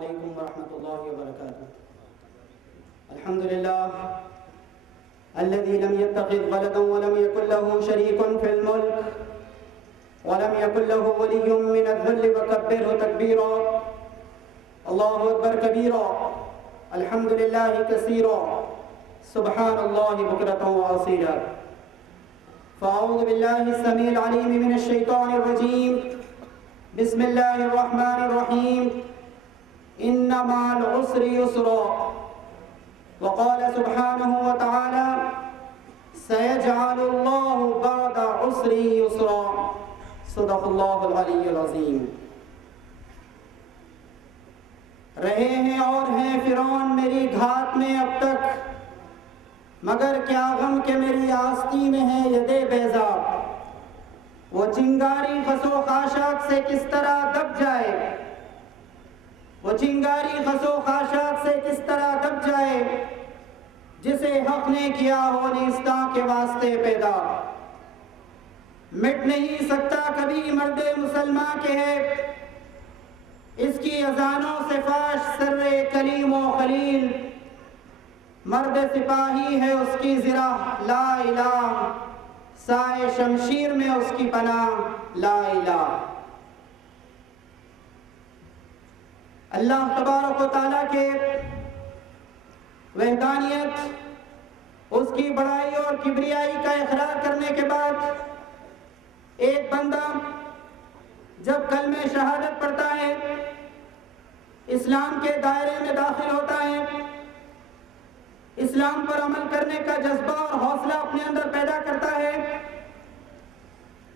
عليكم ورحمة الله وبركاته. الحمد لله الذي لم يتخذ ولدا ولم يكن له شريك في الملك ولم يكن له ولي من الذل وكبره تكبيرا. الله أكبر كبيرا. الحمد لله كثيرا. سبحان الله بكرة وأصيلا. فأعوذ بالله السميع العليم من الشيطان الرجيم. بسم الله الرحمن الرحيم. إن مع العسر يسرا. وقال سبحانه وتعالى سيجعل الله بعد عسر يسرا. صدق الله العلي العظيم. رہے ہیں اور ہیں فرعون میری گھات میں اب تک، مگر کیا غم کہ میری آستی میں ہے ید بیضا. وہ چنگاری خس و خاشاک سے کس طرح دب جائے، وہ چنگاری خس و خاشاک سے کس طرح دب جائے، جسے حق نے کیا ہو نیستاں کے واسطے پیدا. مٹ نہیں سکتا کبھی مرد مسلمان کے ہے، اس کی اذانوں سے فاش سر کلیم و خلیل. مرد سپاہی ہے اس کی زرہ لا الہ، سائے شمشیر میں اس کی پناہ لا الہ. اللہ تبارک و تعالیٰ کے وحدانیت، اس کی بڑائی اور کبریائی کا اقرار کرنے کے بعد ایک بندہ جب کلمہ شہادت پڑھتا ہے، اسلام کے دائرے میں داخل ہوتا ہے، اسلام پر عمل کرنے کا جذبہ اور حوصلہ اپنے اندر پیدا کرتا ہے،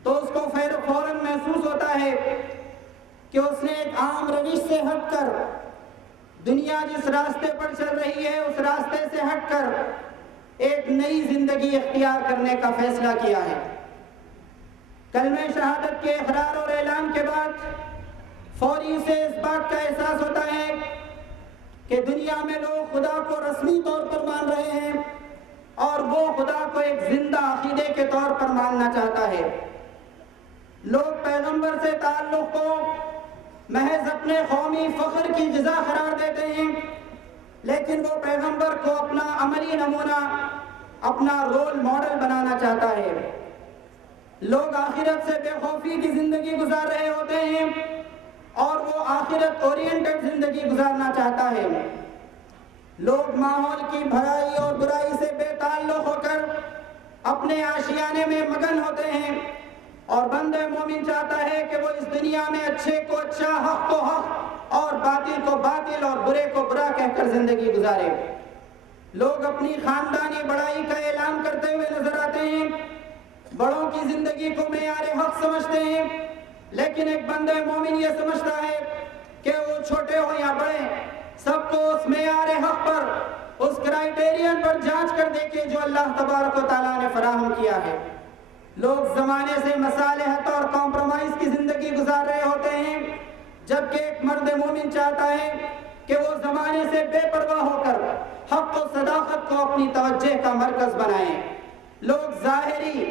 تو اس کو فوراً محسوس ہوتا ہے کہ اس نے ایک عام روش سے ہٹ کر، دنیا جس راستے پر چل رہی ہے اس راستے سے ہٹ کر ایک نئی زندگی اختیار کرنے کا فیصلہ کیا ہے. کلمہ شہادت کے اقرار اور اعلان کے بعد فوری اسے اس بات کا احساس ہوتا ہے کہ دنیا میں لوگ خدا کو رسمی طور پر مان رہے ہیں اور وہ خدا کو ایک زندہ عقیدے کے طور پر ماننا چاہتا ہے. لوگ پیغمبر سے تعلق کو محض اپنے قومی فخر کی غذا قرار دیتے ہیں، لیکن وہ پیغمبر کو اپنا عملی نمونہ، اپنا رول ماڈل بنانا چاہتا ہے. لوگ آخرت سے بے خوفی کی زندگی گزار رہے ہوتے ہیں اور وہ آخرت اورینٹڈ زندگی گزارنا چاہتا ہے. لوگ ماحول کی بھلائی اور برائی سے بے تعلق ہو کر اپنے آشیانے میں مگن ہوتے ہیں، اور بندہ مومن چاہتا ہے کہ وہ اس دنیا میں اچھے کو اچھا، حق کو حق اور باطل کو باطل اور برے کو برا کہہ کر زندگی گزارے. لوگ اپنی خاندانی بڑائی کا اعلان کرتے ہوئے نظر آتے ہیں، بڑوں کی زندگی کو معیار حق سمجھتے ہیں، لیکن ایک بندہ مومن یہ سمجھتا ہے کہ وہ چھوٹے ہو یا بڑے، سب کو اس معیار حق پر، اس کرائیٹیرین پر جانچ کر دیکھے جو اللہ تبارک و تعالیٰ نے فراہم کیا ہے. لوگ زمانے سے مصالحت اور کمپرومائز کی زندگی گزار رہے ہوتے ہیں، جبکہ ایک مرد مومن چاہتا ہے کہ وہ زمانے سے بے پرواہ ہو کر حق و صداقت کو اپنی توجہ کا مرکز بنائیں. لوگ ظاہری،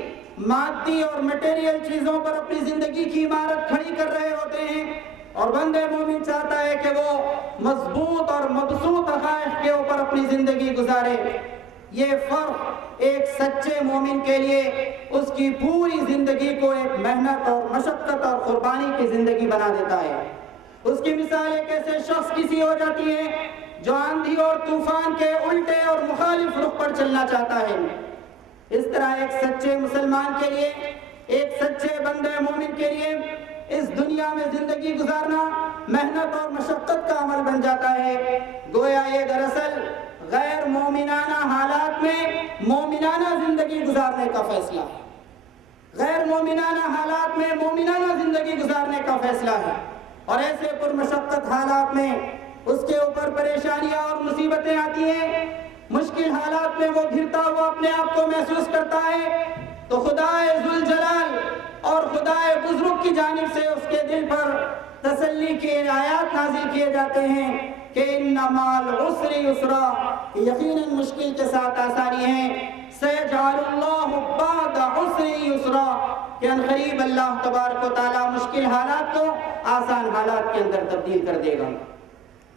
مادی اور میٹیریل چیزوں پر اپنی زندگی کی عمارت کھڑی کر رہے ہوتے ہیں، اور بندہ مومن چاہتا ہے کہ وہ مضبوط اور مبسوط حقائق کے اوپر اپنی زندگی گزارے. یہ فرق ایک سچے مومن کے لیے اس کی پوری زندگی کو ایک محنت اور مشقت اور قربانی کی زندگی بنا دیتا ہے. اس کی مثال ایک ایسے شخص کی سی ہو جاتی ہے جو آندھی اور طوفان کے الٹے اور مخالف رخ پر چلنا چاہتا ہے. اس طرح ایک سچے مسلمان کے لیے، ایک سچے بندے مومن کے لیے اس دنیا میں زندگی گزارنا محنت اور مشقت کا عمل بن جاتا ہے. گویا یہ دراصل غیر مومنانہ حالات میں مومنانہ زندگی گزارنے کا فیصلہ ہے. غیر مومنانہ حالات میں مومنانہ زندگی گزارنے کا فیصلہ ہے، اور ایسے پرمشقت حالات میں اس کے اوپر پریشانیاں اور مصیبتیں آتی ہیں، مشکل حالات میں وہ گھرتا ہوا اپنے آپ کو محسوس کرتا ہے، تو خدائے ذوالجلال اور خدائے بزرگ کی جانب سے اس کے دل پر تسلی کے آیات نازل کیے جاتے ہیں کہ ان مع العسر یسرا، یقیناً مشکل کے ساتھ آسانی ہے. سیجعل اللہ بعد عسر یسرا، کہ عنقریب اللہ تبارک و تعالیٰ مشکل حالات کو آسان حالات کے اندر تبدیل کر دے گا.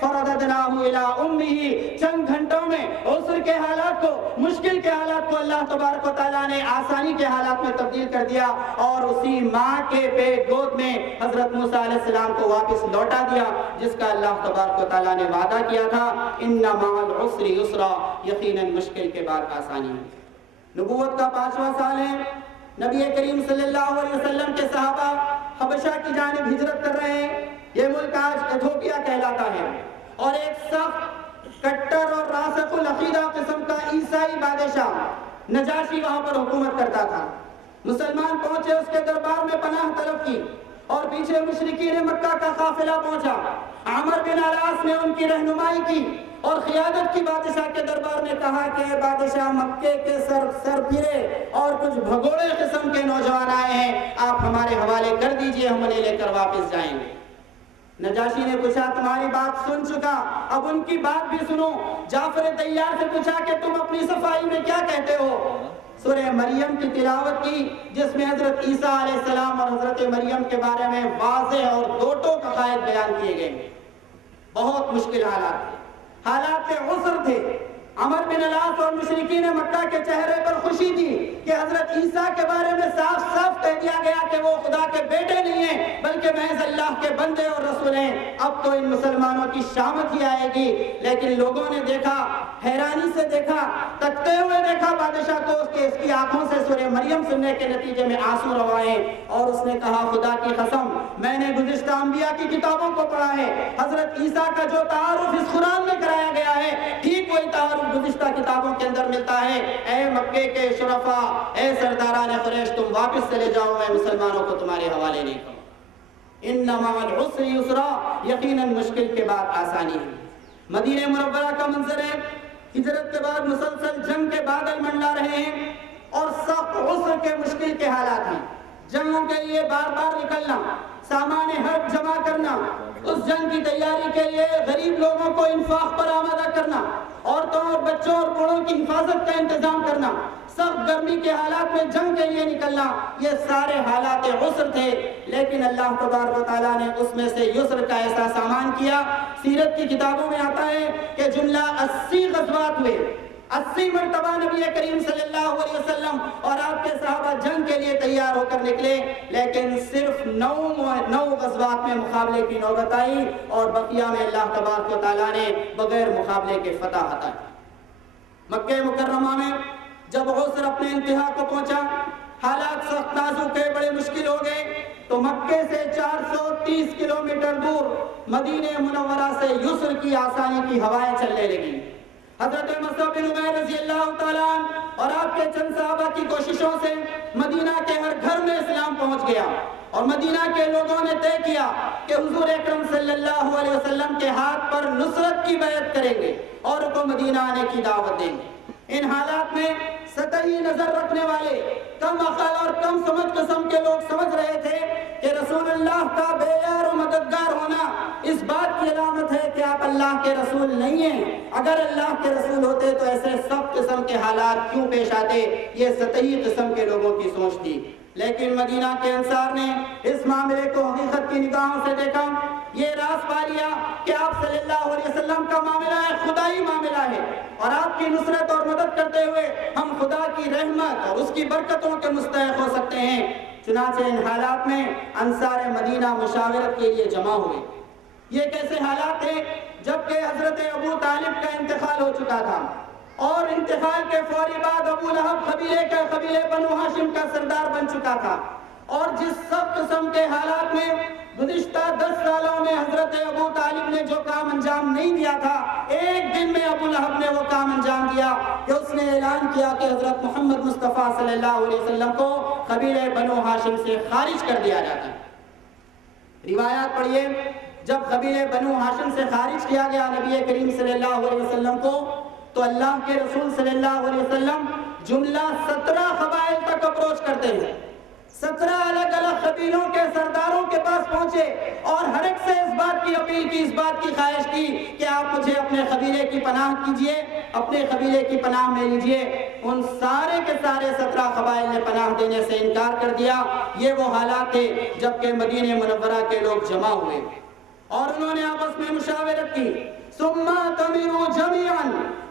فرددناہ الی امہ، چند گھنٹوں میں عسر کے حالات کو، مشکل کے حالات کو اللہ تبارک و تعالیٰ نے آسانی کے حالات میں تبدیل کر دیا، اور اسی ماں کے پیٹ گود میں حضرت موسیٰ علیہ السلام کو واپس لوٹا دیا، جس کا اللہ تبارک و تعالیٰ نے وعدہ کیا تھا، ان مع العسر یسرا، یقیناً مشکل کے بعد آسانی ہے۔ نبوت کا 5واں سال ہے، نبی کریم صلی اللہ علیہ وسلم کے صحابہ حبشہ کی جانب ہجرت کر رہے ہیں۔ یہ ملک آج ایتھوپیا کہلاتا ہے، اور ایک سخت کٹر اور راسخ العقیدہ قسم کا عیسائی بادشاہ نجاشی وہاں پر حکومت کرتا تھا۔ مسلمان پہنچے، اس کے دربار میں پناہ طلب کی، اور پیچھے مشرکین مکہ کا قافلہ پہنچا۔ عمر بن علاس نے ان کی رہنمائی کی اور قیادت کی، بادشاہ کے دربار میں کہا کہ بادشاہ، مکے کے سر پھرے اور کچھ بھگوڑے قسم کے نوجوان آئے ہیں، آپ ہمارے حوالے کر دیجئے، ہم انہیں لے کر واپس جائیں گے۔ نجاشی نے پوچھا تمہاری بات سن چکا، اب ان کی بات بھی سنو۔ جعفر طیار سے پوچھا کہ تم اپنی صفائی میں کیا کہتے ہو؟ سورہ مریم کی تلاوت کی، جس میں حضرت عیسیٰ علیہ السلام اور حضرت مریم کے بارے میں واضح اور دو ٹوک عقائد بیان کیے گئے۔ بہت مشکل حالات تھے، حالات عسر تھے۔ عمر بن علاس اور مشرکین مکہ کے چہرے پر خوشی تھی کہ حضرت عیسیٰ کے بارے میں صاف صاف کہہ دیا گیا کہ وہ خدا کے بیٹے نہیں ہیں بلکہ محض اللہ کے بندے اور رسول ہیں، اب تو ان مسلمانوں کی شامت ہی آئے گی۔ لیکن لوگوں نے دیکھا، حیرانی سے دیکھا، تکتے ہوئے دیکھا بادشاہ کو کہ اس کی آنکھوں سے سورہ مریم سننے کے نتیجے میں آنسو روائے، اور اس نے کہا خدا کی قسم میں نے گزشتہ انبیاء کی کتابوں کو پڑھا ہے، حضرت عیسیٰ کا جو تعارف اس قرآن میں کرایا گیا ہے ٹھیک وہی تعارف گزشتہ کتابوں کے اندر ملتا ہے۔ اے مکے کے شرفاء، اے سرداران قریش، تم واپس چلے جاؤ، میں مسلمانوں کو تمہارے حوالے نہیں کروں۔ ان مع العسر یسرا، یقیناً مشکل کے بعد آسانی ہے۔ مدینہ منورہ کا منظر ہے، ہجرت کے بعد مسلسل جنگ کے بادل منڈلا رہے ہیں، اور سخت عسر کے مشکل کے حالات ہیں۔ جنگوں کے لیے بار بار نکلنا، سامان حرب جمع کرنا، اس جنگ کی تیاری کے لیے غریب لوگوں کو انفاق پر آمادہ کرنا، عورتوں اور بچوں اور بوڑھوں کی حفاظت کا انتظام کرنا، سخت گرمی کے حالات میں جنگ کے لیے نکلنا، یہ سارے حالات عسر تھے۔ لیکن اللہ تبارک و تعالیٰ نے اس میں سے یسر کا ایسا سامان کیا۔ سیرت کی کتابوں میں آتا ہے کہ جملہ 80 غزوات ہوئے، 80 مرتبہ نبی کریم صلی اللہ علیہ وسلم اور آپ کے صحابہ جنگ کے لیے تیار ہو کر نکلے، لیکن صرف 9 غزوات میں مقابلے کی نوبت آئی، اور بقیہ میں اللہ تبارک و تعالیٰ نے بغیر مقابلے کے فتح عطا کی۔ مکہ مکرمہ میں جب عسر اپنے انتہا کو پہنچا، حالات سخت نازک ہوئے، بڑے مشکل ہو گئے، تو مکے سے 430 کلومیٹر دور مدینہ منورہ سے یسر کی آسانی کی ہوائیں چلنے لگیں۔ حضرت مصعب بن عمیر رضی اللہ تعالیٰ عنہ اور آپ کے چند صحابہ کی کوششوں سے مدینہ کے ہر گھر میں اسلام پہنچ گیا، اور مدینہ کے لوگوں نے طے کیا کہ حضور اکرم صلی اللہ علیہ وسلم کے ہاتھ پر نصرت کی بیعت کریں گے اور ان کو مدینہ آنے کی دعوت دیں گے۔ ان حالات میں سطحی نظر رکھنے والے، کم عقل اور کم سمجھ قسم کے لوگ سمجھ رہے تھے کہ رسول اللہ کا بے یار و مددگار ہونا اس بات کی علامت ہے کہ آپ اللہ کے رسول نہیں ہیں۔ اگر اللہ کے رسول ہوتے تو ایسے سب قسم کے حالات کیوں پیش آتے؟ یہ سطحی قسم کے لوگوں کی سوچ تھی۔ لیکن مدینہ کے انصار نے اس معاملے کو حقیقت کی نگاہوں سے دیکھا، یہ راز پا لیا کہ آپ صلی اللہ علیہ وسلم کا معاملہ ہے خدائی معاملہ ہے، اور آپ کی نصرت اور مدد کرتے ہوئے ہم خدا کی رحمت اور اس کی برکتوں کے مستحق ہو سکتے ہیں۔ چنانچہ ان حالات میں انصار مدینہ مشاورت کے لیے جمع ہوئے۔ یہ کیسے حالات تھے؟ جبکہ حضرت ابو طالب کا انتقال ہو چکا تھا، اور انتقال کے فوری بعد ابو لہب قبیلے بنو ہاشم کا سردار بن چکا تھا، اور جس سب قسم کے حالات میں گزشتہ 10 سالوں میں حضرت ابو طالب نے جو کام انجام نہیں دیا تھا، ایک دن میں ابو لہب نے وہ کام انجام دیا کہ اس نے اعلان کیا کہ حضرت محمد مصطفیٰ صلی اللہ علیہ وسلم کو قبیلے بنو ہاشم سے خارج کر دیا جاتا ہے۔ روایات پڑھیے، جب قبیلے بنو ہاشم سے خارج کیا گیا نبی کریم صلی اللہ علیہ وسلم کو، تو اللہ کے رسول صلی اللہ علیہ وسلم جملہ 17 قبائل تک اپروچ کرتے ہیں، 17 الگ الگ قبیلوں کے سرداروں کے پاس پہنچے اور ہر ایک سے اس بات کی اپیل کی، اس بات کی خواہش کی کہ آپ مجھے اپنے قبیلے کی پناہ کیجئے، اپنے قبیلے کی پناہ میں لیجئے۔ ان سارے کے سارے 17 قبائل نے پناہ دینے سے انکار کر دیا۔ یہ وہ حالات تھے جبکہ مدینہ منورہ کے لوگ جمع ہوئے اور انہوں نے آپس میں مشاورت کی۔ ثم اعتمروا جميعا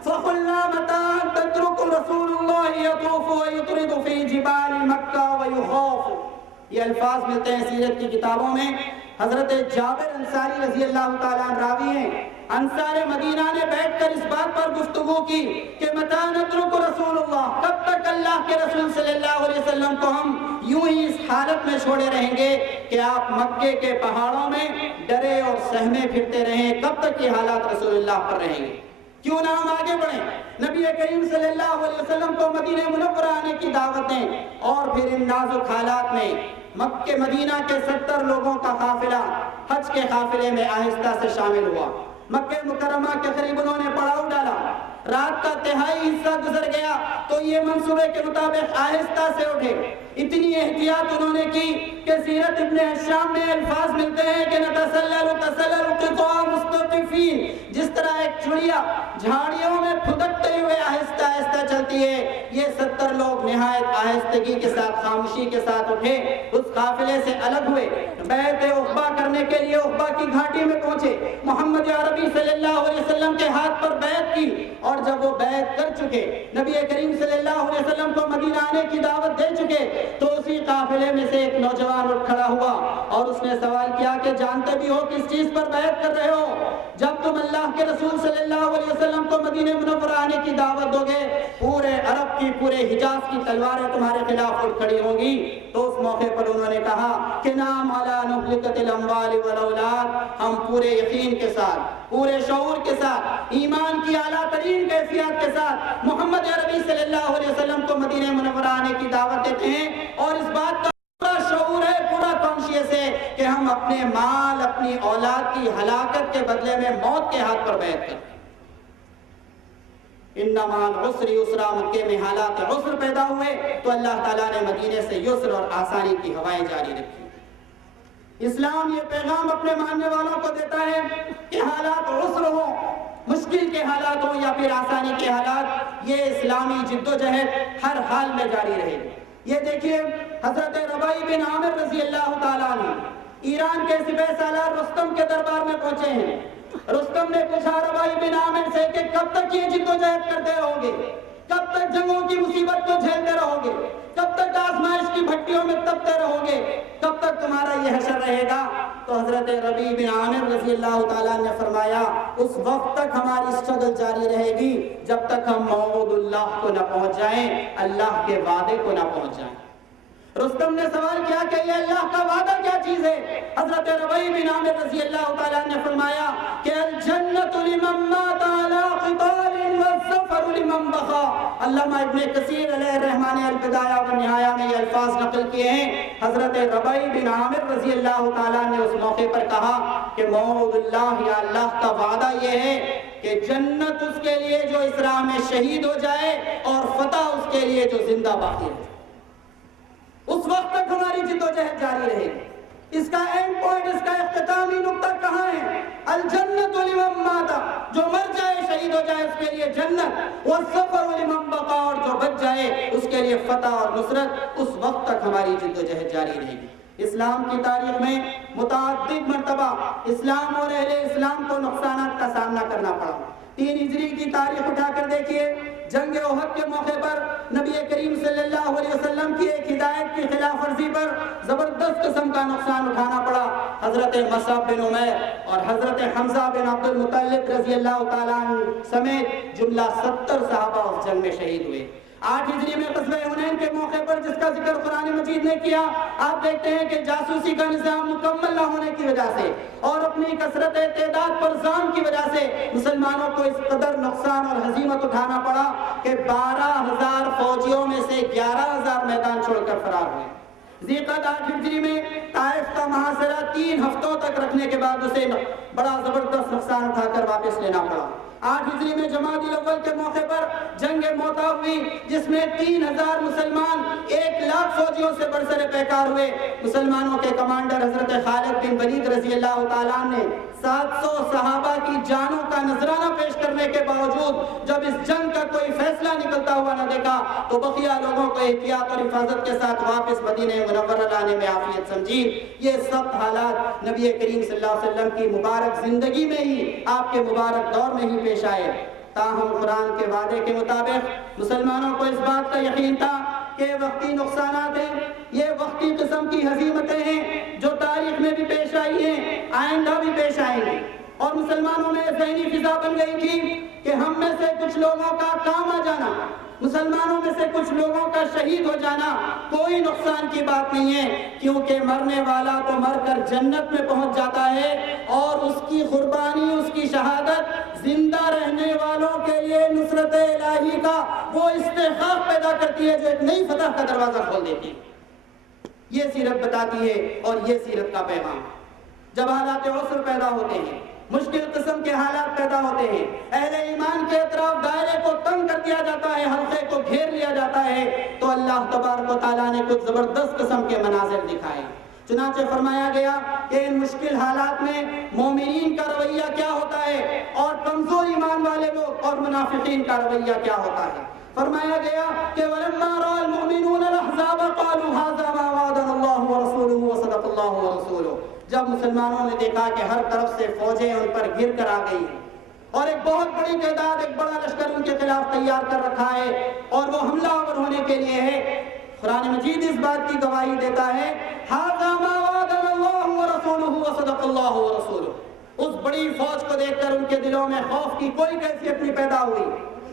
فقلنا متى تترك رسول الله يطوف ويطرد في جبال مکہ ويخاف۔ یہ الفاظ ملتے ہیں سیرت کی کتابوں میں۔ حضرت جابر انصاری رضی اللہ تعالیٰ عنہ راوی ہیں، انصار مدینہ نے بیٹھ کر اس بات پر گفتگو کی کہ متى نترک رسول اللہ، کب تک اللہ کے رسول صلی اللہ علیہ وسلم کو ہم یوں ہی اس حالت میں چھوڑے رہیں گے کہ آپ مکے کے پہاڑوں میں ڈرے اور سہمے پھرتے رہیں؟ کب تک یہ حالات رسول اللہ پر رہیں گے؟ کیوں نہ ہم آگے بڑھیں؟ نبی کریم صلی اللہ علیہ وسلم کو مدینہ منورہ آنے کی دعوت دیں اور پھر ان نازک حالات میں مکہ مدینہ کے 70 لوگوں کا قافلہ حج کے قافلے میں آہستہ سے شامل ہوا۔ مکہ مکرمہ کے قریب انہوں نے پڑاؤ ڈالا، رات کا تہائی حصہ گزر گیا تو یہ منصوبے کے مطابق آہستہ سے اٹھے۔ اتنی احتیاط انہوں نے کی کہ سیرت ابن ہشام میں الفاظ ملتے ہیں کہ نتسلل تسلل قطع مستطفین، جس طرح ایک چڑیا جھاڑیوں میں پھدکتے ہوئے آہستہ آہستہ چلتی ہے، یہ 70 لوگ نہایت آہستگی کے ساتھ خاموشی کے ساتھ اٹھے، اس قافلے سے الگ ہوئے، بیعت عقبہ کرنے کے لیے عقبہ کی گھاٹی میں پہنچے، محمد عربی صلی اللہ علیہ وسلم کے ہاتھ پر بیعت کی، اور جب وہ بیعت کر چکے، نبی کریم صلی اللہ علیہ وسلم کو مدینہ آنے کی دعوت دے چکے، تو اسی قافلے میں سے ایک نوجوان اٹھ کھڑا ہوا اور اس نے سوال کیا کہ جانتے بھی ہو کس چیز پر بیعت کر رہے ہو؟ جب تم اللہ کے رسول صلی اللہ علیہ وسلم کو مدینہ منورہ آنے کی دعوت دو گے، پورے عرب کی، پورے حجاز کی تلواریں تمہارے خلاف اٹھ کھڑی ہوں گی۔ تو اس موقع پر انہوں نے کہا کہ نام علی نہلکۃ الاموال والاولاد، ہم پورے یقین کے ساتھ، پورے شعور کے ساتھ، ایمان کی اعلیٰ ترین کیفیات کے ساتھ محمد عربی صلی اللہ علیہ وسلم کو مدینہ منورہ آنے کی دعوت دیتے ہیں، اور اس بات کا پورا شعور ہے، پورا کانشیس ہے کہ ہم اپنے مال، اپنی اولاد کی ہلاکت کے بدلے میں موت کے ہاتھ پر بیعت کرتے ہیں۔ انما العسر یسرا، مکے میں حالات عسر پیدا ہوئے تو اللہ تعالیٰ نے مدینے سے یسر اور آسانی کی ہوائیں جاری رکھی۔ اسلام یہ پیغام اپنے ماننے والوں کو دیتا ہے کہ حالات عسر ہوں، مشکل کے حالات ہوں یا پھر آسانی کے حالات، یہ اسلامی جد و جہد ہر حال میں جاری رہے گی۔ یہ دیکھیے حضرت ربیع بن عامر رضی اللہ تعالیٰ عنہ ایران کے سپہ سالار رستم کے دربار میں پہنچے ہیں۔ رستم نے پوچھا ربیع بن عامر سے کہ کب تک یہ جد و جہد کرتے رہو گے؟ کب تک جنگوں کی مصیبت کو جھیلتے رہو گے؟ کب تک آزمائش کی بھٹیوں میں تپتے رہو گے؟ کب تک تمہارا یہ حشر رہے گا؟ تو حضرت ربیع بن عامر رضی اللہ تعالیٰ نے فرمایا اس وقت تک ہماری اسٹرگل جاری رہے گی جب تک ہم موعود اللہ کو نہ پہنچ جائیں، اللہ کے وعدے کو نہ پہنچ جائیں۔ رستم نے سوال کیا کہ یہ اللہ کا وعدہ کیا چیز ہے؟ حضرت ربیع بن عامر رضی اللہ تعالیٰ نے فرمایا کہ الجنت لمن مات علی قتال والظفر لمن بقا۔ علامہ ابن کثیر علیہ الرحمٰن البدایہ والنہایہ میں یہ الفاظ نقل کیے ہیں۔ حضرت ربیع بن عامر رضی اللہ تعالیٰ نے اس موقع پر کہا کہ موعود اللہ یا اللہ کا وعدہ یہ ہے کہ جنت اس کے لیے جو اس راہ میں شہید ہو جائے اور فتح اس کے لیے جو زندہ باقی ہے۔ اس وقت تک ہماری جد و جہد جاری رہے گی۔ اس کا اینڈ پوائنٹ، اس کا اختتامی نقطہ کہاں ہے؟ الجنت لمن مات، جو مر جائے شہید ہو جائے اس کے لیے جنت، والظفر لمن بقا، اور جو بچ جائے اس کے لیے فتح اور نصرت۔ اس وقت تک ہماری جد و جہد جاری رہے گی۔ اسلام کی تاریخ میں متعدد مرتبہ اسلام اور اہل اسلام کو نقصانات کا سامنا کرنا پڑا۔ 3 ہجری کی تاریخ اٹھا کر دیکھیے، جنگ احد کے موقع پر نبی کریم صلی اللہ علیہ وسلم کی ایک ہدایت کی خلاف ورزی پر زبردست قسم کا نقصان اٹھانا پڑا۔ حضرت مصعب بن عمیر اور حضرت حمزہ بن عبد المطلب رضی اللہ تعالیٰ عنہ سمیت جملہ 70 صحابہ اس جنگ میں شہید ہوئے۔ 8 ہجری میں غزوہ حنین کے موقع پر جس کا ذکر قرآن مجید نے کیا، آپ دیکھتے ہیں کہ جاسوسی کا نظام مکمل نہ ہونے کی وجہ سے اور اپنی کثرت تعداد پر ظلم کی وجہ سے مسلمانوں کو اس قدر نقصان اور ہزیمت اٹھانا پڑا کہ 12,000 فوجیوں میں سے 11,000 میدان چھوڑ کر فرار ہوئے۔ ذیقعد 8 ہجری میں طائف کا محاصرہ 3 ہفتوں تک رکھنے کے بعد اسے بڑا زبردست نقصان اٹھا کر واپس لینا پڑا۔ 8 ہجری میں جمادی الاول کے موقع پر جنگ موتا ہوئی، جس میں 3000 مسلمان 1 لاکھ فوجیوں سے برسر پیکار ہوئے۔ مسلمانوں کے کمانڈر حضرت خالد بن ولید رضی اللہ تعالیٰ نے 700 صحابہ کی جانوں کا نذرانہ پیش کرنے کے باوجود جب اس جنگ کا کوئی فیصلہ نکلتا ہوا نہ دیکھا تو بقیہ لوگوں کو احتیاط اور حفاظت کے ساتھ واپس مدینہ منورہ لانے میں عافیت سمجھی۔ یہ سخت حالات نبی کریم صلی اللہ علیہ وسلم کی مبارک زندگی میں ہی، آپ کے مبارک دور میں ہی پیش آئے۔ تاہم قرآن کے وعدے کے مطابق مسلمانوں کو اس بات کا یقین تھا کہ وقتی نقصانات ہیں، یہ وقتی قسم کی ہزیمتیں ہیں جو تاریخ میں بھی پیش آئی ہیں، آئندہ بھی پیش آئیں گی۔ اور مسلمانوں میں ذہنی فضا بن گئی تھی کہ ہم میں سے کچھ لوگوں کا کام آ جانا، مسلمانوں میں سے کچھ لوگوں کا شہید ہو جانا کوئی نقصان کی بات نہیں ہے، کیونکہ مرنے والا تو مر کر جنت میں پہنچ جاتا ہے، اور اس کی قربانی، اس کی شہادت زندہ رہنے والوں کے لیے نصرت الہی کا وہ استحقاق پیدا کرتی ہے جو ایک نئی فتح کا دروازہ کھول دیتی ہے۔ یہ سیرت بتاتی ہے، اور یہ سیرت کا پیغام۔ جب حالات عسر پیدا ہوتے ہیں، مشکل قسم کے حالات پیدا ہوتے ہیں، اہل ایمان کے اطراف دائرے کو تنگ کر دیا جاتا ہے، حلقے کو گھیر لیا جاتا ہے، تو اللہ تبارک و تعالیٰ نے کچھ زبردست قسم کے مناظر دکھائے۔ چنانچہ فرمایا گیا کہ ان مشکل حالات میں مومنین کا رویہ کیا ہوتا ہے، اور کمزور ایمان والے لوگ اور منافقین کا رویہ کیا ہوتا ہے۔ فرمایا گیا کہ وَلَمَّا رَأَى الْمُؤْمِنُونَ الْأَحْزَابَ قَالُوا هَذَا مَا وَعَدَنَا اللَّهُ وَرَسُولُهُ وَصَدَقَ اللَّهُ وَرَسُولُهُ۔ جب مسلمانوں نے دیکھا کہ ہر طرف سے فوجیں ان پر گھر کر آ گئی ہیں اور ایک بہت بڑی تعداد، ایک بڑا لشکر ان کے خلاف تیار کر رکھا ہے اور وہ حملہ آور ہونے کے لیے ہے، قرآن مجید اس بات کی گواہی دیتا ہے هَذَا مَا وَعَدَنَا اللَّهُ وَرَسُولُهُ وَصَدَقَ اللَّهُ وَرَسُولُهُ۔ اس بڑی فوج کو دیکھ کر ان کے دلوں میں خوف کی کوئی کیفیت نہیں پیدا ہوئی،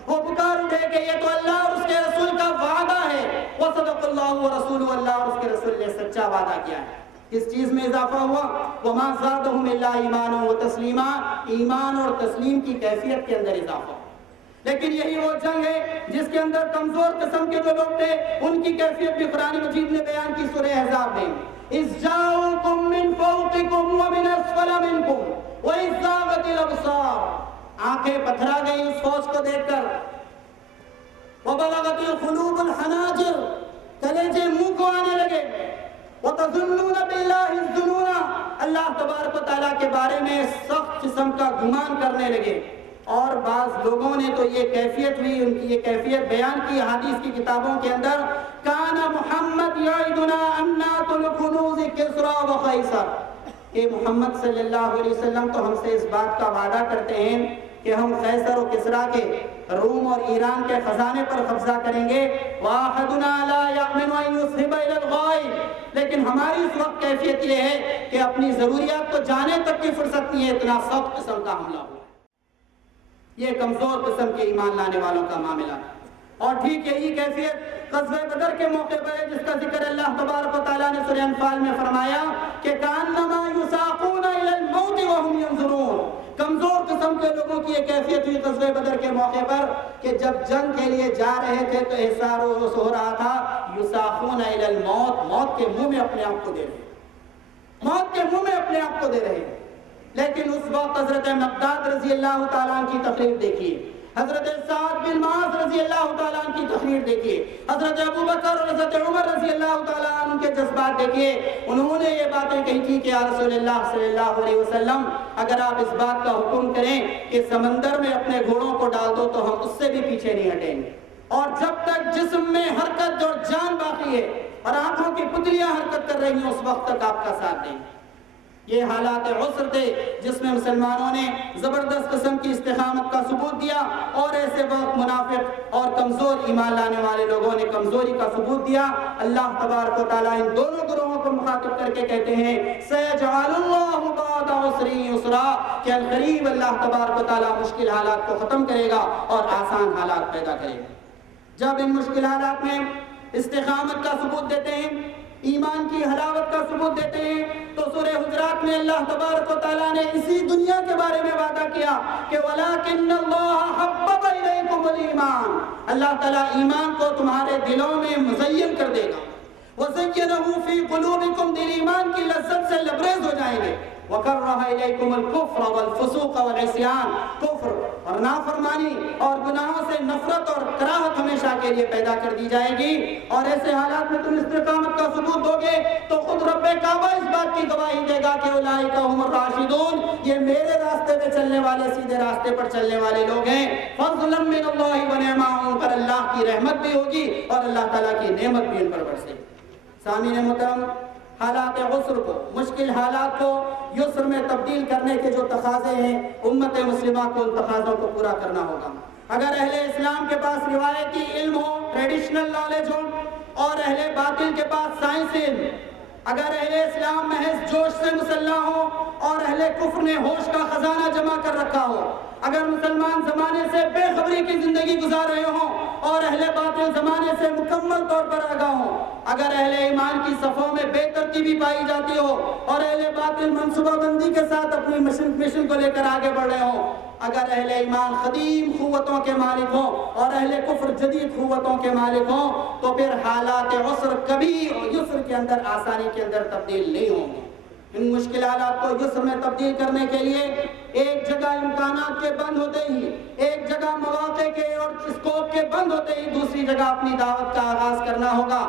وہ پکار اٹھے کہ یہ تو اللہ اور اس کے رسول کا وعدہ ہے، وَصَدَقَ اللَّهُ وَرَسُولُهُ، اللہ اور اس کے رسول نے سچا وعدہ کیا ہے۔ اس چیز میں اضافہ ہوا وَمَا زَادَهُمْ إِلَّا إِيمَانًا وَتَسْلِيمًا، ایمان اور تسلیم کی کیفیت کے اندر اضافہ۔ لیکن یہی وہ جنگ ہے جس کے اندر کمزور قسم کے جو لوگ تھے ان کی کیفیت بھی قرآن مجید نے بیان کی سورہ احزاب میں۔ إِذْ جَاءُوكُم مِّن فَوْقِكُمْ وَمِنْ أَسْفَلَ مِنْكُمْ وَإِذْ زَاغَتِ الْأَبْصَارُ، آنکھیں پتھرا گئی اس فوج کو دیکھ کر، وَبَلَغَتِ الْقُلُوبُ الْحَنَاجِرَ، کلیجے منہ کو آنے لگے، وَتَظُنُّونَ بِاللَّهِ الظُّنُونَ، اللہ تبارک و تعالیٰ کے بارے میں سخت قسم کا گمان کرنے لگے۔ اور بعض لوگوں نے تو یہ کیفیت ہوئی، ان کی یہ کیفیت بیان کی حدیث کی کتابوں کے اندر، کان محمد یعدنا انات الکنوز کسرا و قیصر، کہ محمد صلی اللہ علیہ وسلم تو ہم سے اس بات کا وعدہ کرتے ہیں کہ ہم قیصر و کسرا کے، روم اور ایران کے خزانے پر قبضہ کریں گے، واحدنا لا یأمن ان یصحب الی الغائب، لیکن ہماری اس وقت کیفیت یہ ہے کہ اپنی ضروریات کو جانے تک کی فرصت نہیں ہے، اتنا سخت قسم کا حملہ ہوا۔ یہ کمزور قسم کے ایمان لانے والوں کا معاملہ ہے۔ اور ٹھیک یہی کیفیت غزوہ بدر کے موقع پر ہے، جس کا ذکر اللہ تبارک و تعالیٰ نے سورہ انفال میں فرمایا کہ کأنما یساقون الی الموت وهم ينظرون، کمزور قسم کے لوگوں کی یہ کیفیت ہوئی غزوہ بدر کے موقع پر کہ جب جنگ کے لیے جا رہے تھے تو احسار ہو رہا تھا، یساقون الی الموت، موت کے منہ میں اپنے آپ کو دے رہے، موت کے منہ میں اپنے آپ کو دے رہے۔ لیکن اس وقت حضرت مقداد رضی اللہ تعالیٰ عنہ کی تقریر دیکھیے، حضرت سعد بن معاذ رضی اللہ تعالیٰ عنہ کی تقریر دیکھیے، حضرت ابوبکر اور حضرت عمر رضی اللہ تعالیٰ عنہ کے جذبات دیکھیے۔ انہوں نے یہ باتیں کہی تھی کہ یا رسول اللہ صلی اللہ علیہ وسلم، اگر آپ اس بات کا حکم کریں کہ سمندر میں اپنے گھوڑوں کو ڈال دو تو ہم اس سے بھی پیچھے نہیں ہٹیں گے، اور جب تک جسم میں حرکت اور جان باقی ہے اور آنکھوں کی پتلیاں حرکت کر رہی ہیں اس وقت تک آپ کا ساتھ دیں گے۔ یہ حالات عسر تھے جس میں مسلمانوں نے زبردست قسم کی استقامت کا ثبوت دیا، اور ایسے وقت منافق اور کمزور ایمان لانے والے لوگوں نے کمزوری کا ثبوت دیا۔ اللہ تبارک و تعالیٰ ان دونوں گروہوں کو مخاطب کر کے کہتے ہیں سَيَجْعَلُ اللَّهُ بَعْدَ عُسْرٍ يُسْرًا، کہ القریب اللہ تبارک و تعالیٰ مشکل حالات کو ختم کرے گا اور آسان حالات پیدا کرے گا۔ جب ان مشکل حالات میں استقامت کا ثبوت دیتے ہیں، ایمان کی حلاوت کا ثبوت دیتے ہیں، تو سورہ حجرات میں اللہ تبارک و تعالیٰ نے اسی دنیا کے بارے میں وعدہ کیا کہ وَلَٰكِنَّ اللَّهَ حَبَّبَ إِلَيْكُمُ الْإِيمَانَ، اللہ تعالیٰ ایمان کو تمہارے دلوں میں مزین کر دے گا، وَزَيَّنَهُ فِي قُلُوبِكُمْ، دل ایمان کی لذت سے لبریز ہو جائیں گے، وَكَرَّهَ إِلَيْكُمُ الْكُفْرَ وَالْفُسُوقَ وَالْعِصْيَانَ، کفر اور نافرمانی اور گناہوں سے نفرت اور کراہت ہمیشہ کے لیے پیدا کر دی جائے گی، اور ایسے حالات میں تم استقامت کا ثبوت دو گے تو خود رب کعبہ اس بات کی گواہی دے گا کہ اولئک هم الراشدون، یہ میرے راستے پہ چلنے والے، سیدھے راستے پر چلنے والے لوگ ہیں۔ فضلا من اللہ ونعمہ، ان پر اللہ کی رحمت بھی ہوگی اور اللہ تعالیٰ کی نعمت بھی ان پر برسے گی۔ سامعین محترم، حالات عسر کو، مشکل حالات کو یسر میں تبدیل کرنے کے جو تقاضے ہیں، امت مسلمہ کو ان تقاضوں کو پورا کرنا ہوگا۔ اگر اہل اسلام کے پاس روایتی علم ہو، ٹریڈیشنل نالج ہو، اور اہل باطل کے پاس سائنس علم، اگر اہل اسلام محض جوش سے مسلح ہو اور اہل کفر نے ہوش کا خزانہ جمع کر رکھا ہو، اگر مسلمان زمانے سے بے خبری کی زندگی گزار رہے ہوں اور اہل باطل زمانے سے مکمل طور پر آگاہ ہوں، اگر اہل ایمان کی صفوں میں بے ترتیبی پائی جاتی ہو اور اہل باطل منصوبہ بندی کے ساتھ اپنی مشن کو لے کر آگے بڑھ رہے ہوں، اگر اہل ایمان قدیم قوتوں کے مالک ہوں اور اہل کفر جدید قوتوں کے مالک ہوں، تو پھر حالات عسر کبھی یسر کے اندر، آسانی کے اندر تبدیل نہیں ہوں گے۔ ان مشکل حالات کو یسر میں تبدیل کرنے کے لیے ایک جگہ امکانات کے بند ہوتے ہی، ایک جگہ مواقع کے اور اسکوپ کے بند ہوتے ہی دوسری جگہ اپنی دعوت کا آغاز کرنا ہوگا۔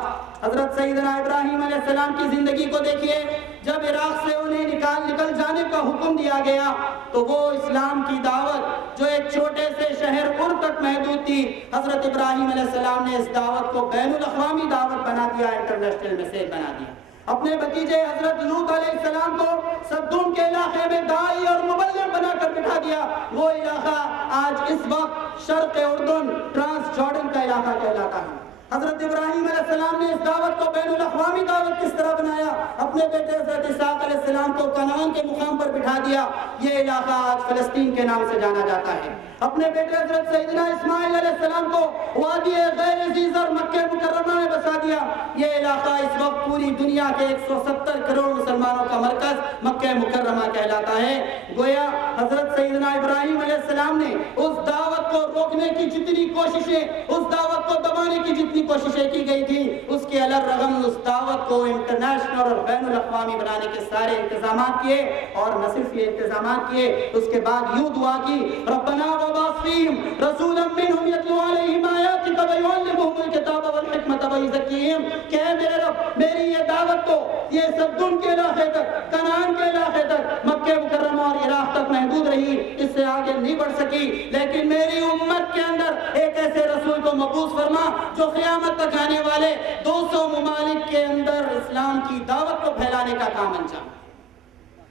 حضرت سیدنا ابراہیم علیہ السلام کی زندگی کو دیکھیے، جب عراق سے انہیں نکل جانے کا حکم دیا گیا تو وہ اسلام کی دعوت جو ایک چھوٹے سے شہر ار تک محدود تھی، حضرت ابراہیم علیہ السلام نے اس دعوت کو بین الاقوامی دعوت بنا دیا، انٹرنیشنل میسیج بنا دیا۔ اپنے بتیجے حضرت لوط علیہ السلام کو صدوم کے علاقے میں داعی اور مبلغ بنا کر بٹھا دیا۔ وہ علاقہ آج اس وقت شرق اردن، ٹرانس جارڈن کا علاقہ کہلاتا ہے۔ حضرت ابراہیم علیہ السلام نے اس دعوت کو بین الاقوامی دعوت کس طرح بنایا؟ اپنے بیٹے حضرت اسحاق علیہ السلام کو کنعان کے مقام پر بٹھا دیا، یہ علاقہ آج فلسطین کے نام سے جانا جاتا ہے۔ اپنے بیٹے حضرت سیدنا اسماعیل علیہ السلام کو وادی غیر ذی زر مکہ مکرمہ میں بسا دیا، یہ علاقہ اس وقت پوری دنیا کے 170 کروڑ مسلمانوں کا مرکز مکہ مکرمہ کہلاتا ہے۔ گویا حضرت سیدنا ابراہیم علیہ السلام نے اس دعوت کو روکنے کی جتنی کوششیں، اس دعوت کو دبانے کی جتنی کوششیں کی گئی تھی، اس کے الرغم اس دعوت کو انٹرنیشنل اور بین الاقوامی بنانے کے سارے انتظامات کیے، اور نہ صرف یہ انتظامات کیے، اس کے بعد یوں دعا کی، ربنا وبعث فیہم رسولا منہم یتلو علیہم آیاتک ویعلمہم الکتاب والحکمۃ ویزکیہم، کہ اے میرے رب، میری یہ دعوت تو یہ صدوم کے علاقے تک، کنعان کے علاقے تک، مکہ مکرمہ اور عراق تک محدود رہی، اس سے آگے نہیں بڑھ سکی، لیکن میری امت کے اندر ایک ایسے رسول کو مبعوث فرما جو قیامت تک آنے والے 200 ممالک کے اندر اسلام کی دعوت کو پھیلانے کا کام انجام۔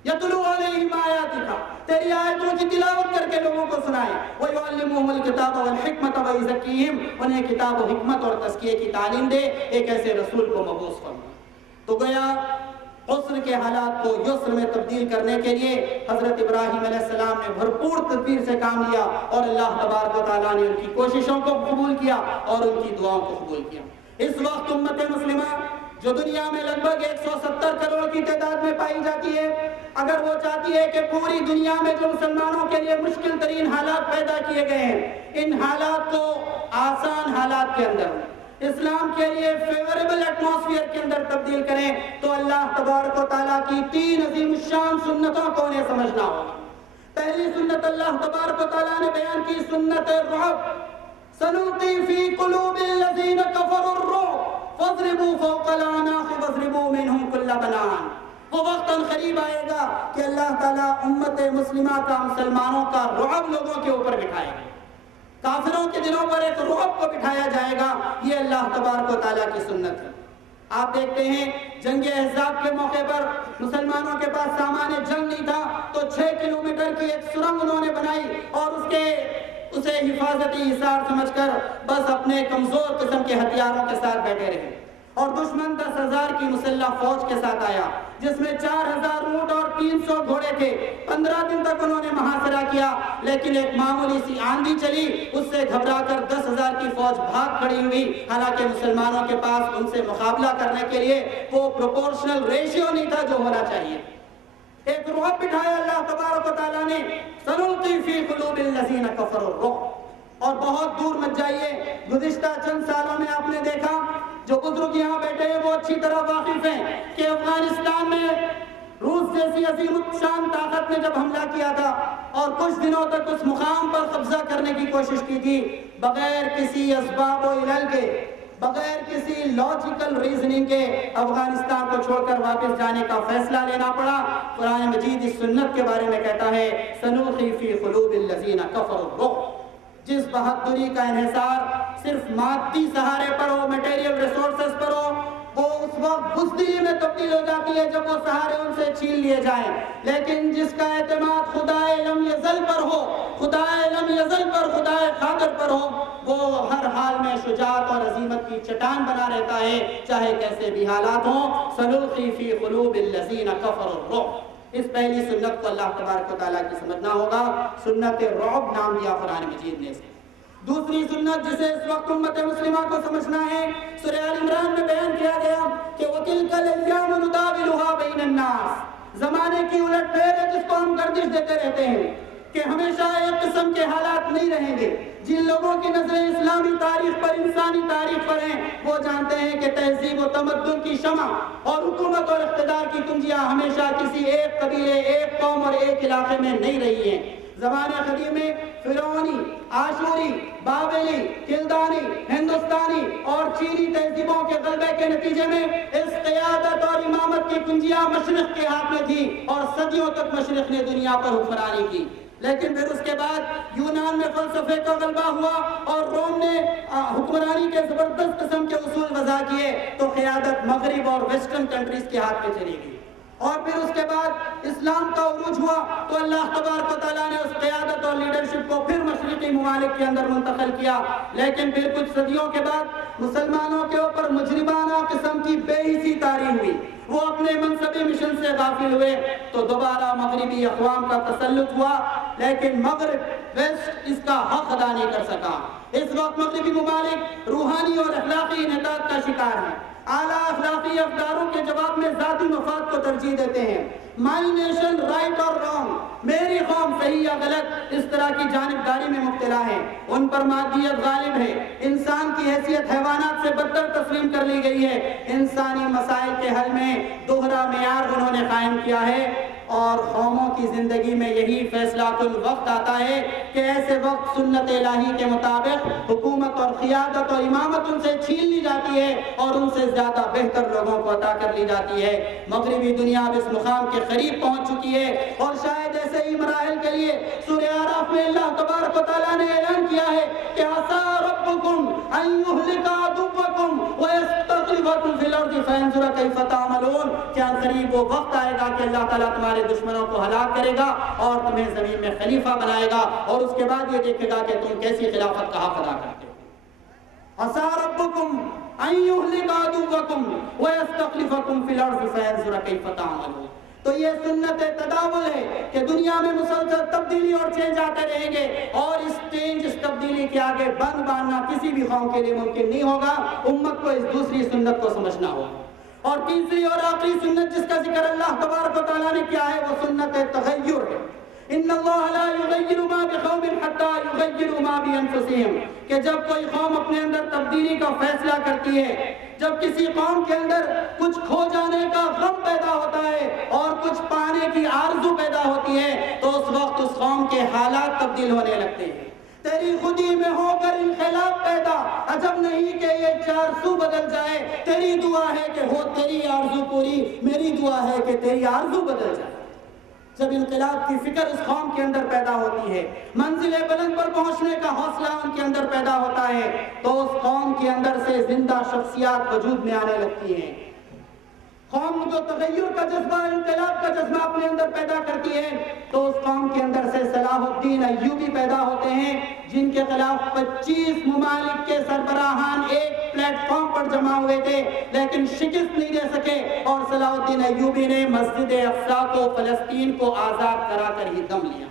یتلو علیہم آیاتک، تیری آیتوں کی تلاوت کر کے لوگوں کو سنائے، ویعلمہم الکتاب والحکمۃ ویزکیہم، انہیں کتاب و حکمت اور تزکیے کی تعلیم دے، ایک ایسے رسول کو مبعوث فرما۔ تو گویا عسر کے حالات کو یسر میں تبدیل کرنے کے لیے حضرت ابراہیم علیہ السلام نے بھرپور تدبیر سے کام لیا، اور اللہ تبارک و تعالیٰ نے ان کی کوششوں کو قبول کیا اور ان کی دعاؤں کو قبول کیا۔ اس وقت امت مسلمہ جو دنیا میں لگ بھگ 170 کروڑ کی تعداد میں پائی جاتی ہے، اگر وہ چاہتی ہے کہ پوری دنیا میں جو مسلمانوں کے لیے مشکل ترین حالات پیدا کیے گئے ہیں، ان حالات کو آسان حالات کے اندر، اسلام کے لیے فیوریبل ایٹماسفیئر کے اندر تبدیل کریں، تو اللہ تبارک و تعالیٰ کی 3 عظیم الشان سنتوں کو انہیں سمجھنا ہوگا۔ پہلی سنت اللہ تبارک و تعالیٰ نے بیان کی، سنت الرعب، سنلقی فی قلوب الذین کفروا الرعب فاضربوا فوق الاعناق واضربوا منہم کل بنان۔ وہ وقت قریب آئے گا کہ اللہ تعالیٰ امت مسلمہ کا، مسلمانوں کا رعب لوگوں کے اوپر بٹھائے گا، کافروں کے دلوں پر ایک رعب کو بٹھایا جائے گا، یہ اللہ تبارک و تعالیٰ کی سنت ہے۔ آپ دیکھتے ہیں جنگ احزاب کے موقع پر مسلمانوں کے پاس سامان جنگ نہیں تھا، تو 6 کلومیٹر کی ایک سرنگ انہوں نے بنائی اور اسے حفاظتی حصار سمجھ کر بس اپنے کمزور قسم کے ہتھیاروں کے ساتھ بیٹھے رہے، اور دشمن 10,000 کی مسلح فوج کے ساتھ آیا، جس میں 4,000 اونٹ اور 300 گھوڑے تھے۔ 15 دن تک انہوں نے محاصرہ کیا، لیکن ایک معمولی سی آندھی چلی، اس سے گھبرا کر 10,000 کی فوج بھاگ کھڑی ہوئی، حالانکہ مسلمانوں کے پاس ان سے مقابلہ کرنے کے لیے وہ پروپورشنل ریشیو نہیں تھا جو ہونا چاہیے۔ ایک رعب بٹھایا اللہ تبارک و تعالیٰ نے، سنلقی فی قلوب الذین کفروا الرعب۔ اور بہت دور مت جائیے، گزشتہ چند سالوں میں آپ نے دیکھا، جو بزرگ یہاں بیٹھے ہیں وہ اچھی طرح واقف ہیں کہ افغانستان میں روس جیسی عظیم الشان طاقت نے جب حملہ کیا تھا اور کچھ دنوں تک اس مقام پر قبضہ کرنے کی کوشش کی تھی، بغیر کسی اسباب و علل کے، بغیر کسی لاجیکل ریزننگ کے افغانستان کو چھوڑ کر واپس جانے کا فیصلہ لینا پڑا۔ قرآن مجید اس سنت کے بارے میں کہتا ہے سنلقی فی قلوب الذین کفروا الرعب۔ جس بہادری کا انحصار صرف مادی سہارے پر ہو، میٹیریل ریسورسز پر ہو، وہ اس وقت بزدلی میں تبدیل ہو جاتی ہے جب وہ سہارے ان سے چھین لیے جائیں، لیکن جس کا اعتماد خدائے لم یزل پر ہو، خدائے لم یزل پر، خدائے قادر پر ہو، وہ ہر حال میں شجاعت اور عظیمت کی چٹان بنا رہتا ہے، چاہے کیسے بھی حالات ہوں۔ سنلقی فی قلوب الذین کفروا الرعب۔ اس پہلی سنت کو اللہ تبارک و تعالیٰ کی سمجھنا ہوگا، سنت رعب نام دیا قرآن مجید نے سے۔ دوسری سنت جسے اس وقت امت مسلمہ کو سمجھنا ہے، سورہ آل عمران میں بیان کیا گیا کہ وَتِلْكَ الْأَيَّامُ نُدَاوِلُهَا بَيْنَ النَّاسِ، زمانے کی الٹ پھیر ہے جس کو ہم گردش دیتے رہتے ہیں کہ ہمیشہ ایک قسم کے حالات نہیں رہیں گے۔ جن لوگوں کی نظریں اسلامی تاریخ پر، انسانی تاریخ پر ہیں، وہ جانتے ہیں کہ تہذیب و تمدن کی شمع اور حکومت اور اقتدار کی کنجیاں ہمیشہ کسی ایک قبیلے، ایک قوم اور ایک علاقے میں نہیں رہی ہیں۔ زمانے قدیم میں فرعونی، آشوری، بابلی، کلدانی، ہندوستانی اور چینی تہذیبوں کے غلبے کے نتیجے میں اس قیادت اور امامت کی کنجیاں مشرق کے ہاتھ میں تھی اور صدیوں تک مشرق نے دنیا پر حکمرانی کی۔ لیکن پھر اس کے بعد یونان میں فلسفے کا غلبہ ہوا اور روم نے حکمرانی کے زبردست قسم کے اصول وضع کیے تو قیادت مغرب اور ویسٹرن کنٹریز کے ہاتھ میں چلی گئی۔ اور پھر اس کے بعد اسلام کا عروج ہوا تو اللہ تبارک و تعالیٰ نے اس قیادت اور لیڈرشپ کو پھر مشرقی ممالک کے اندر منتقل کیا، لیکن پھر کچھ صدیوں کے بعد مسلمانوں کے اوپر مجرمانہ قسم کی بے حسی طاری ہوئی، وہ اپنے منصبی مشن سے غافل ہوئے تو دوبارہ مغربی اقوام کا تسلط ہوا، لیکن مغرب ویسٹ اس کا حق ادا نہیں کر سکا۔ اس وقت مغربی ممالک روحانی اور اخلاقی انحطاط کا شکار ہیں، اعلیٰ اخلاقی اقداروں کے جواب میں ذاتی مفاد کو ترجیح دیتے ہیں۔ مائی نیشن رائٹ اور رانگ، میری قوم صحیح یا غلط، اس طرح کی جانبداری میں مبتلا ہے۔ ان پر مادیت غالب ہے، انسان کی حیثیت حیوانات سے بدتر تسلیم کر لی گئی ہے۔ انسانی مسائل کے حل میں دوہرا معیار انہوں نے قائم کیا ہے اور قوموں کی زندگی میں یہی فیصلہ کن وقت آتا ہے کہ ایسے وقت سنت الہی کے مطابق حکومت اور قیادت اور امامت ان سے چھین لی جاتی ہے اور ان سے زیادہ بہتر لوگوں کو عطا کر لی جاتی ہے۔ مغربی دنیا اب اس مقام کے قریب پہنچ چکی ہے اور شاید ایسے ہی مراحل کے لیے سورہ اعراف میں اللہ تبارک و تعالیٰ نے اعلان کیا ہے کہ عسیٰ ربکم ان یہلک عدوکم ویستخلفکم فی الارض فینظر کیف تعملون، کیا قریب وہ وقت آئے گا کہ اللہ تعالیٰ تمہارے دشمنوں کو ہلاک کرے گا اور تمہیں زمین میں خلیفہ بنائے گا اور اس کے بعد یہ دیکھے گا کہ تم کیسی خلافت کا حق ادا کرتے ہو۔ عسیٰ ربکم ان یہلک عدوکم ویستخلفکم فی الارض فینظر کیف تعملون۔ تو یہ سنت تداول ہے کہ دنیا میں مسلسل تبدیلی اور چینج آتے رہیں گے اور اس چینج، اس تبدیلی کے آگے بند باندھنا کسی بھی قوم کے لیے ممکن نہیں ہوگا۔ امت کو اس دوسری سنت کو سمجھنا ہوگا۔ اور تیسری اور آخری سنت جس کا ذکر اللہ تبارک و تعالیٰ نے کیا ہے وہ سنت تغیر ہے۔ ان اللہ لا یغیر ما بقوم حتی یغیروا ما بانفسہم، کہ جب کوئی قوم اپنے اندر تبدیلی کا فیصلہ کرتی ہے، جب کسی قوم کے اندر کچھ کھو جانے کا غم پیدا ہوتا ہے اور کچھ پانے کی آرزو پیدا ہوتی ہے تو اس وقت اس قوم کے حالات تبدیل ہونے لگتے ہیں۔ تیری خودی میں ہو کر انقلاب پیدا، عجب نہیں کہ یہ چارسو بدل جائے، تیری دعا ہے کہ ہو تیری آرزو پوری، میری دعا ہے کہ تیری آرزو بدل جائے۔ جب انقلاب کی فکر اس قوم کے اندر پیدا ہوتی ہے، منزل بلند پر پہنچنے کا حوصلہ ان کے اندر پیدا ہوتا ہے تو اس قوم کے اندر سے زندہ شخصیات وجود میں آنے لگتی ہیں۔ قوم جو تغیر کا جذبہ، انقلاب کا جذبہ اپنے اندر پیدا کرتی ہے تو اس قوم کے اندر سے صلاح الدین ایوبی پیدا ہوتے ہیں جن کے خلاف 25 ممالک کے سربراہان ایک پلیٹ فارم پر جمع ہوئے تھے لیکن شکست نہیں دے سکے اور صلاح الدین ایوبی نے مسجد اقصیٰ کو، فلسطین کو آزاد کرا کر ہی دم لیا۔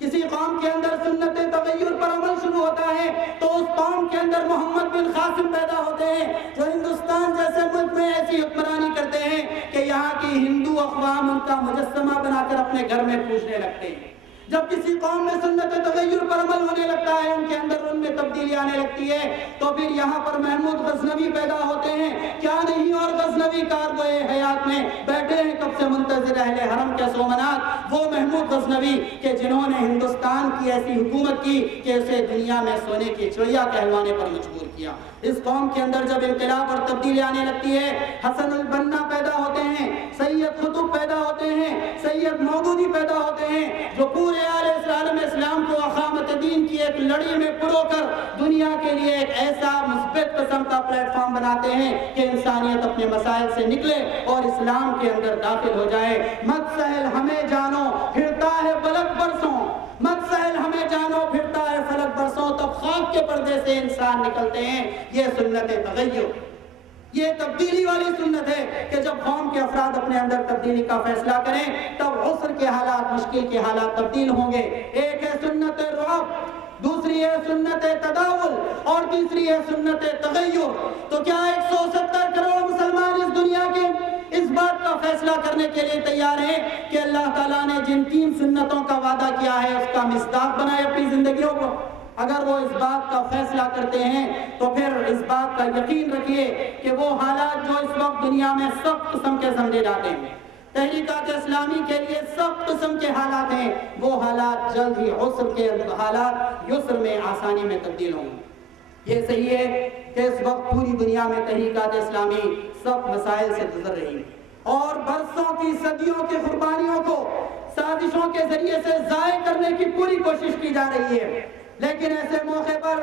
کسی قوم کے اندر سنت تغیر پر عمل شروع ہوتا ہے تو اس قوم کے اندر محمد بن قاسم پیدا ہوتے ہیں جو ہندوستان جیسے ملک میں ایسی حکمرانی کرتے ہیں کہ یہاں کی ہندو اقوام ان کا مجسمہ بنا کر اپنے گھر میں پوجنے لگتے ہیں۔ جب کسی قوم میں سنت تغیر پر عمل ہونے لگتا ہے، ان کے اندر ان میں تبدیلی آنے لگتی ہے، تو پھر یہاں پر محمود غزنوی پیدا ہوتے ہیں، کیا نہیں اور غزنوی کارگوئے حیات میں بیٹھے ہیں کب سے منتظر اہل حرم کے سومنات، وہ محمود غزنوی کہ جنہوں نے ہندوستان کی ایسی حکومت کی کہ اسے دنیا میں سونے کی چڑیا کہلوانے پر مجبور کیا۔ اس قوم کے اندر جب انقلاب اور تبدیلی آنے لگتی ہے، حسن البنا پیدا ہوتے ہیں، سید قطب پیدا ہوتے ہیں، سید مودودی پیدا ہوتے ہیں، جو پورے عالم اسلام کو اقامت دین کی ایک لڑی میں پرو کر دنیا کے لیے ایک ایسا مثبت قسم کا پلیٹ فارم بناتے ہیں کہ انسانیت اپنے مسائل سے نکلے اور اسلام کے اندر داخل ہو جائے۔ مت سہل ہمیں جانو پھرتا ہے فلک برسوں، مت سہل ہمیں جانو پھرتا ہے فلک برسوں، تب خاک کے پردے سے انسان نکلتے ہیں۔ یہ سنت تغیر، یہ تبدیلی والی سنت ہے کہ جب قوم کے افراد اپنے اندر تبدیلی کا فیصلہ کریں تب عسر کے حالات، مشکل کے حالات تبدیل ہوں گے۔ ایک ہے سنت رعب، دوسری ہے سنت تداول، اور تیسری ہے سنت تغیر۔ تو کیا 170 کروڑ مسلمان اس دنیا کے اس بات کا فیصلہ کرنے کے لیے تیار ہیں کہ اللہ تعالیٰ نے جن 3 سنتوں کا وعدہ کیا ہے اس کا مصداق بنائے اپنی زندگیوں کو؟ اگر وہ اس بات کا فیصلہ کرتے ہیں تو پھر اس بات کا یقین رکھیے کہ وہ حالات جو اس وقت دنیا میں سخت قسم کے سمجھے جاتے ہیں، تحریکات اسلامی کے لیے سخت قسم کے حالات ہیں، وہ حالات جلد ہی عسر کے حالات یسر میں، آسانی میں تبدیل ہوں گے۔ یہ صحیح ہے کہ اس وقت پوری دنیا میں تحریکات اسلامی سخت مسائل سے گزر رہی ہے اور برسوں کی صدیوں کی قربانیوں کو سازشوں کے ذریعے سے ضائع کرنے کی پوری کوشش کی جا رہی ہے، لیکن ایسے موقع پر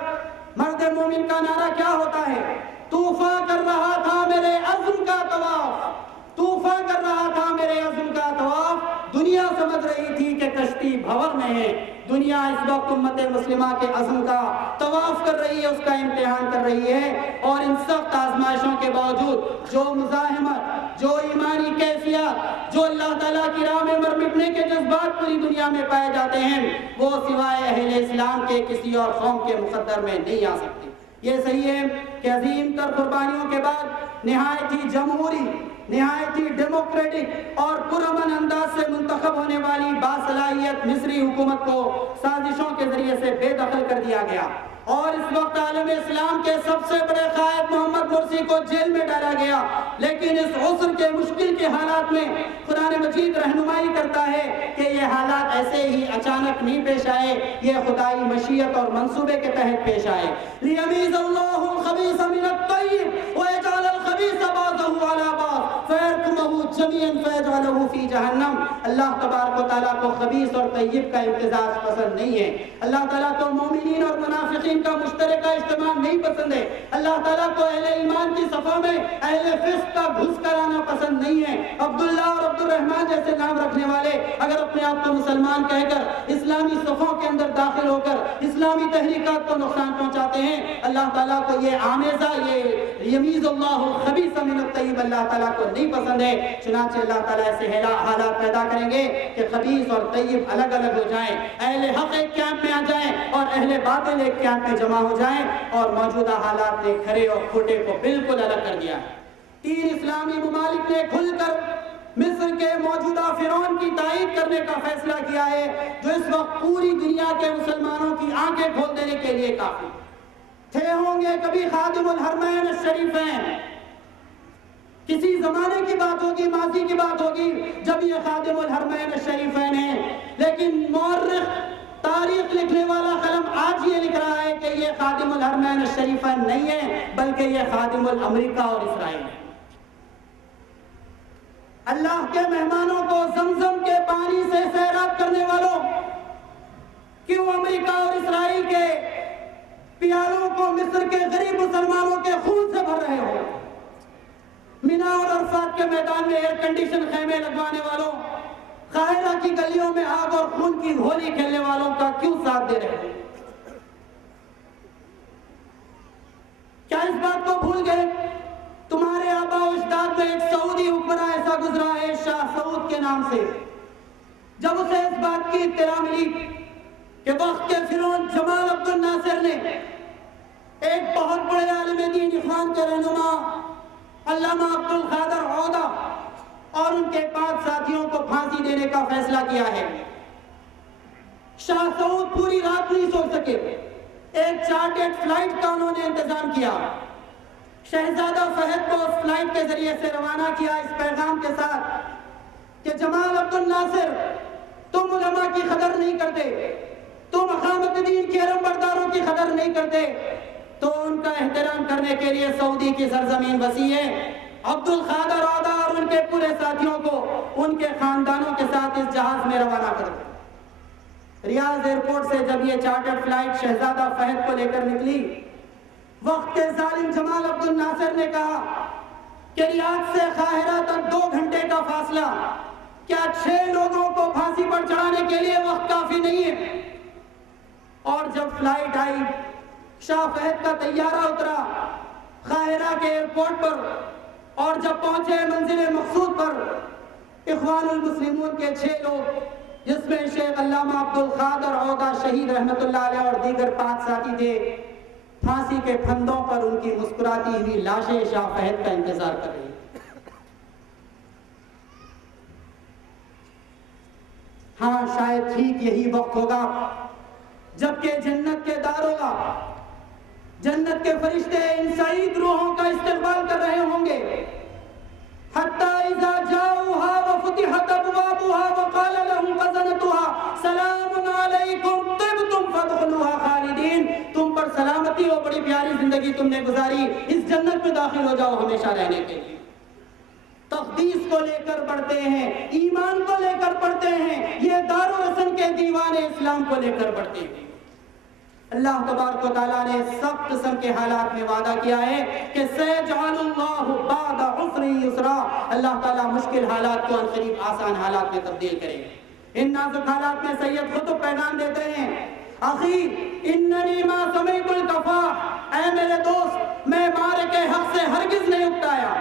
مرد مومن کا نعرہ کیا ہوتا ہے؟ طوفاں کر رہا تھا میرے عزم کا طواف، طوفاں کر رہا تھا میرے عزم کا طواف۔ دنیا سمجھ رہی تھی کہ کشتی بھور میں ہے، دنیا اس وقت امت مسلمہ کے عزم کا طواف کر رہی ہے، اس کا امتحان کر رہی ہے، اور ان سخت آزمائشوں کے باوجود جو مزاحمت، جو ایمانی کیفیات، جو اللہ تعالیٰ کی راہ میں مر مٹنے کے جذبات پوری دنیا میں پائے جاتے ہیں، وہ سوائے اہل اسلام کے کسی اور قوم کے مقدر میں نہیں آ سکتے۔ یہ صحیح ہے کہ عظیم تر قربانیوں کے بعد نہایت ہی جمہوری، نہایت ہی ڈیموکریٹک اور پرامن انداز سے منتخب ہونے والی باصلاحیت مصری حکومت کو سازشوں کے ذریعے سے بے دخل کر دیا گیا، اور اس وقت عالم اسلام کے سب سے بڑے قائد محمد مرسی کو جیل میں ڈالا گیا۔ لیکن اس عسر کے مشکل کے حالات میں قرآن مجید رہنمائی کرتا ہے کہ یہ حالات ایسے ہی اچانک نہیں پیش آئے، یہ خدائی مشیت اور منصوبے کے تحت پیش آئے۔ لیمیز اللہ الخبیث من الطیب ویجعل الخبیث بعضہ علی بعض فیرکمہ جمیعا فیجعلہ فی جہنم۔ اللہ تبارک و تعالیٰ کو خبیث اور طیب کا امتزاج پسند نہیں ہے، اللہ تعالیٰ کو مومنین اور منافقین کا مشترکہ اجتماع نہیں پسند ہے، اللہ تعالیٰ کو اہل ایمان کی صفوں میں اہل فسق کا گھس کر آنا پسند نہیں ہے۔ عبداللہ اور عبد الرحمن جیسے نام رکھنے والے اگر اپنے آپ کو مسلمان کہہ کر اسلامی صفوں کے اندر داخل ہو کر اسلامی تحریکات کو نقصان پہنچاتے ہیں، اللہ تعالیٰ کو یہ آمیزہ، یہ یمیز اللہ الخبیث من الطیب اللہ تعالیٰ کو نہیں پسند ہے۔ چنانچہ اللہ تعالیٰ ایسے حالات پیدا کریں گے کہ خبیث اور طیب الگ الگ ہو جائیں، اہل حق ایک کیمپ میں آ جائیں اور اہل باطل ایک کیمپ میں جمع ہو جائیں، اور موجودہ حالات نے کھرے اور کھوٹے کو بالکل الگ کر دیا۔ 3 اسلامی ممالک نے کھل کر مصر کے موجودہ فرعون کی تائید کرنے کا فیصلہ کیا ہے، جو اس وقت پوری دنیا کے مسلمانوں کی آنکھیں کھول دینے کے لیے کافی تھے۔ ہوں گے کبھی خادم الحرمین الشریفین، کسی زمانے کی بات ہوگی، ماضی کی بات ہوگی جب یہ خادم الحرمین الشریفین ہیں، لیکن مورخ، تاریخ لکھنے والا قلم آج یہ لکھ رہا ہے کہ یہ خادم الحرمین الشریفین نہیں ہے، بلکہ یہ خادم الامریکہ اور اسرائیل ہے۔ اللہ کے مہمانوں کو زمزم کے پانی سے سیراب کرنے والوں، کیوں امریکہ اور اسرائیل کے پیالوں کو مصر کے غریب مسلمانوں کے خون سے بھر رہے ہو؟ مینا اور عرفات کے میدان میں ایئر کنڈیشن خیمے لگوانے والوں، قاہرہ کی گلیوں میں آگ اور خون کی ہولی کھیلنے والوں کا کیوں ساتھ دے رہے ہیں؟ کیا اس بات کو بھول گئے؟ تمہارے آبا و اجداد میں ایک سعودی حکمراں ایسا گزرا ہے شاہ سعود کے نام سے، جب اسے اس بات کی اطلاع ملی کہ وقت کے فرعون جمال عبد الناصر نے ایک بہت بڑے عالم دین اخوان کے رہنما علامہ عبد القادر عودہ اور ان کے 5 ساتھیوں کو پھانسی دینے کا فیصلہ کیا ہے، شاہ سعود پوری رات نہیں سو سکے، ایک چارٹرڈ فلائٹ کا انہوں نے انتظام کیا، شہزادہ فہد کو اس فلائٹ کے ذریعے سے روانہ کیا اس پیغام کے ساتھ کہ جمال عبد الناصر تم علماء کی قدر نہیں کرتے، تم اقامت دین کے علم برداروں کی قدر نہیں کرتے، تو ان کا احترام کرنے کے لیے سعودی کی سرزمین وسیع ہے، عبد القادر عودا اور ان کے پورے ساتھیوں کو ان کے خاندانوں کے ساتھ اس جہاز میں روانہ کر دو۔ ریاض ایئرپورٹ سے جب یہ چارٹرڈ فلائٹ شہزادہ فہد کو لے کر نکلی، وقت کے ظالم جمال عبد الناصر نے کہا کہ ریاض سے قاہرہ تک 2 گھنٹے کا فاصلہ، کیا 6 لوگوں کو پھانسی پر چڑھانے کے لیے وقت کافی نہیں ہے؟ اور جب فلائٹ آئی، شاہ فہد کا طیارہ اترا قاہرہ کے ایئرپورٹ پر، اور جب پہنچے منزل مقصود پر، اخوان المسلمون کے 6 لوگ جس میں شیخ علامہ عبد القادر عودا شہید رحمت اللہ علیہ اور دیگر 5 ساتھی تھے، پھانسی کے پھندوں پر ان کی مسکراتی ہوئی لاشیں شاہ فہد کا انتظار کر رہی۔ ہاں شاید ٹھیک یہی وقت ہوگا جبکہ جنت کے داروغہ، جنت کے فرشتے ان سعید روحوں کا استقبال کر رہے ہوں گے۔ حتی اذا جاؤوها وفتحت ابوابها وقال لهم خزنتها سلام علیکم طبتم فادخلوها خالدین، تم پر سلامتی اور بڑی پیاری زندگی تم نے گزاری، اس جنت میں داخل ہو جاؤ ہمیشہ رہنے کے لیے۔ تقدیس کو لے کر پڑھتے ہیں، ایمان کو لے کر پڑھتے ہیں، یہ دارالحسن کے دیوان اسلام کو لے کر پڑھتے ہیں۔ اللہ تبارک و تعالیٰ نے سب قسم کے حالات میں وعدہ کیا ہے کہ سَيَجْعَلُ اللَّهُ بَعْدَ عُسْرٍ يُسْرًا، اللہ تعالیٰ مشکل حالات کو عنقریب آسان حالات میں تبدیل کرے گا۔ ان نازک حالات میں سید قطب پیغام دیتے ہیں، اخی اننی ما سمیت الکفاح، اے میرے دوست میں مارے کے حق سے ہرگز نہیں اکتایا،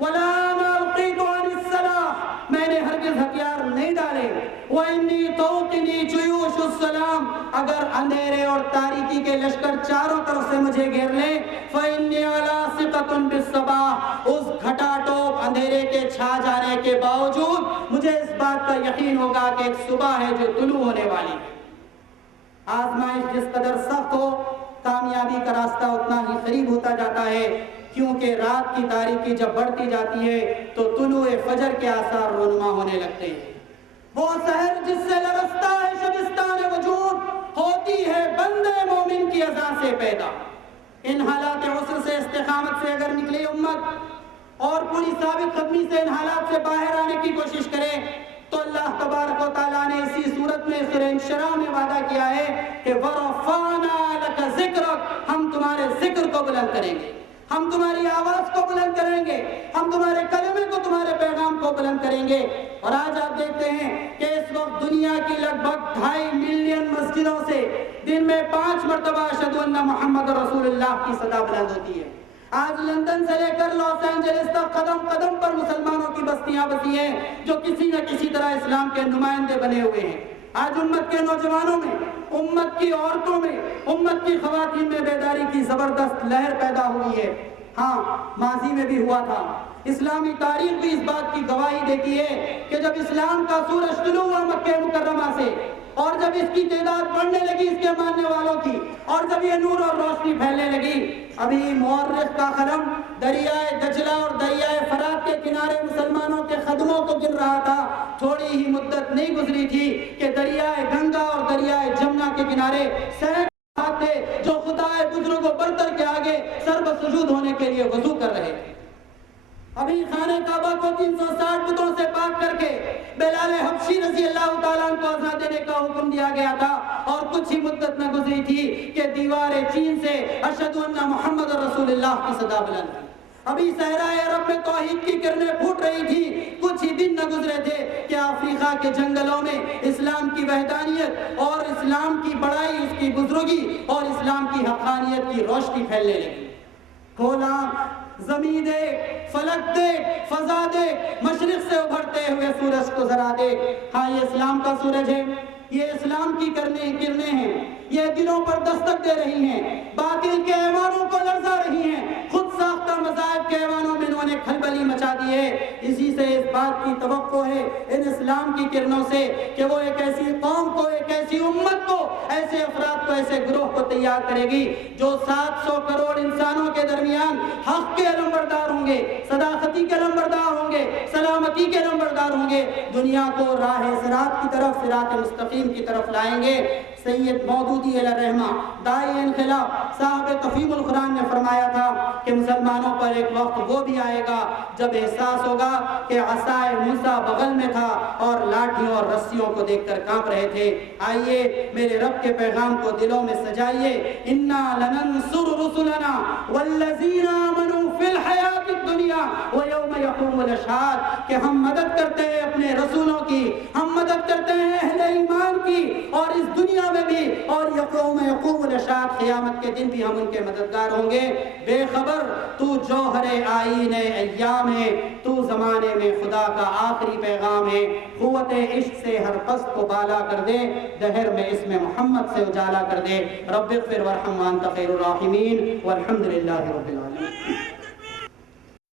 وَلَا مَا أُلْقِيتُ عَنِ السَّلَاحِ، میں نے ہرگز ہتھیار نہیں ڈالے، وَإِنِّي تَوْقِنِي جُيُوشُ السَّلَامِ، اگر اندھیرے اور تاریکی کے لشکر چاروں طرف سے مجھے گھیر لیں، فَإِنِّي عَلَىٰ ثِقَةٌ بِالصَّبَاحِ، اس گھٹا ٹوپ اندھیرے کے چھا جانے کے باوجود مجھے اس بات کا یقین ہوگا کہ ایک صبح ہے جو طلوع ہونے والی ہے۔ آزمائش جس قدر سخت ہو، کامیابی کا راستہ اتنا ہی قریب ہوتا جاتا ہے، کیونکہ رات کی تاریکی جب بڑھتی جاتی ہے تو طلوع فجر کے آثار رونما ہونے لگتے ہیں۔ وہ سحر جس سے لرزتا ہے شبستان وجود، ہوتی ہے بندے مومن کی اذان سے پیدا۔ ان حالات عسر سے، استقامت سے اگر نکلی امت اور پوری ثابت قدمی سے ان حالات سے باہر آنے کی کوشش کرے تو اللہ تبارک و تعالیٰ نے اسی صورت میں سورہ انشراح میں وعدہ کیا ہے کہ وَرَفَعْنَا لَكَ ذِكْرَكَ، ہم تمہارے ذکر کو بلند کریں گے، ہم تمہاری آواز کو بلند کریں گے، ہم تمہارے کلمے کو، تمہارے پیغام کو بلند کریں گے۔ اور آج آپ دیکھتے ہیں کہ اس وقت دنیا کی لگ بھگ 2.5 ملین مسجدوں سے دن میں 5 مرتبہ اشہدو ان محمد رسول اللہ کی صدا بلند ہوتی ہے۔ آج لندن سے لے کر لاس اینجلس تک قدم قدم پر مسلمانوں کی بستیاں بسی ہیں جو کسی نہ کسی طرح اسلام کے نمائندے بنے ہوئے ہیں۔ آج امت کے نوجوانوں میں، امت کی عورتوں میں، امت کی خواتین میں بیداری کی زبردست لہر پیدا ہوئی ہے۔ ہاں ماضی میں بھی ہوا تھا، اسلامی تاریخ بھی اس بات کی گواہی دیتی ہے کہ جب اسلام کا سورج طلوع ہوا مکہ مکرمہ سے، اور جب اس کی تعداد بڑھنے لگی اس کے ماننے والوں کی، اور جب یہ نور اور روشنی پھیلنے لگی، ابھی مورخ کا قلم دریائے دجلہ اور دریائے فرات کے کنارے مسلمانوں کے قدموں کو گن رہا تھا، تھوڑی ہی مدت نہیں گزری تھی کہ دریائے گنگا اور دریائے جمنا کے کنارے سینکڑوں ہاتھ تھے جو خدائے بزرگ و برتر کے آگے سر بسجود ہونے کے لیے وضو کر رہے تھے۔ ابھی خانہ کعبہ کو 360 بتوں سے پاک کر کے بلال حبشی رضی اللہ تعالیٰ عنہ کو اذان دینے کا حکم دیا گیا تھا، اور کچھ ہی مدت نہ گزری تھی کہ دیوار چین سے اشہدو ان محمد رسول اللہ کی صدا بلند ہوئی۔ ابھی صحرائے عرب میں توحید کی کرنیں پھوٹ رہی تھی، کچھ ہی دن نہ گزرے تھے کہ افریقہ کے جنگلوں میں اسلام کی وحدانیت اور اسلام کی بڑائی، اس کی بزرگی اور اسلام کی حقانیت کی روشنی پھیلنے لگی۔ کھولا زمین دیکھ، فلک دیکھ، فضا دیکھ، مشرق سے ابھرتے ہوئے سورج کو ذرا دیکھ، ہاں یہ اسلام کا سورج ہے، یہ اسلام کی کرنیں ہیں، یہ دلوں پر دستک دے رہی ہیں، باطل کے ایوانوں کو لرزا رہی ہیں، خود ساختہ اور مذاہب کے ایوانوں میں انہوں نے کھلبلی مچا دی ہے۔ اسی سے اس بات کی توقع ہے ان اسلام کی کرنوں سے کہ وہ ایک ایسی قوم کو، ایک ایسی امت کو، ایسے افراد کو، ایسے گروہ کو تیار کرے گی جو 700 کروڑ انسانوں کے درمیان حق کے علمبردار ہوں گے، صداقتی کے علمبردار ہوں گے، سلامتی کے علمبردار ہوں گے، دنیا کو راہ صراط کی طرف، صراط مستقیم کی طرف لائیں گے۔ سید مودودی علیہ الرحمہ داعی انقلاب صاحب تفہیم القرآن نے فرمایا تھا کہ مسلمانوں پر ایک وقت وہ بھی آئے گا جب احساس ہوگا کہ عصائے موسیٰ بغل میں تھا اور لاٹھیوں اور رسیوں کو دیکھ کر کانپ رہے تھے۔ آئیے میرے رب کے پیغام کو دلوں میں سجائیے، اِنَّا لَنَنصُرُ رُسُلَنَا وَالَّذِينَ آمَنُوا فِي الْحَيَاةِ الدُّنْيَا وَيَوْمَ يَقُومُ الْأَشْهَادُ، کہ ہم مدد کرتے ہیں اپنے رسولوں کی، ہم مدد کرتے ہیں اہل ایمان کی، اور اس دنیا میں بھی، اور یقوم الاشہاد، قیامت کے دن بھی ہم ان کے مددگار ہوں گے۔ بے خبر تو جوہر آئین ایام ہے، تو زمانے میں خدا کا آخری پیغام ہے۔ قوت عشق سے ہر پست کو بالا کر دے، دہر میں اسم محمد سے اجالا کر دے۔ رب اغفر وارحم وانت خیر الراحمین، والحمد للہ رب العالمین۔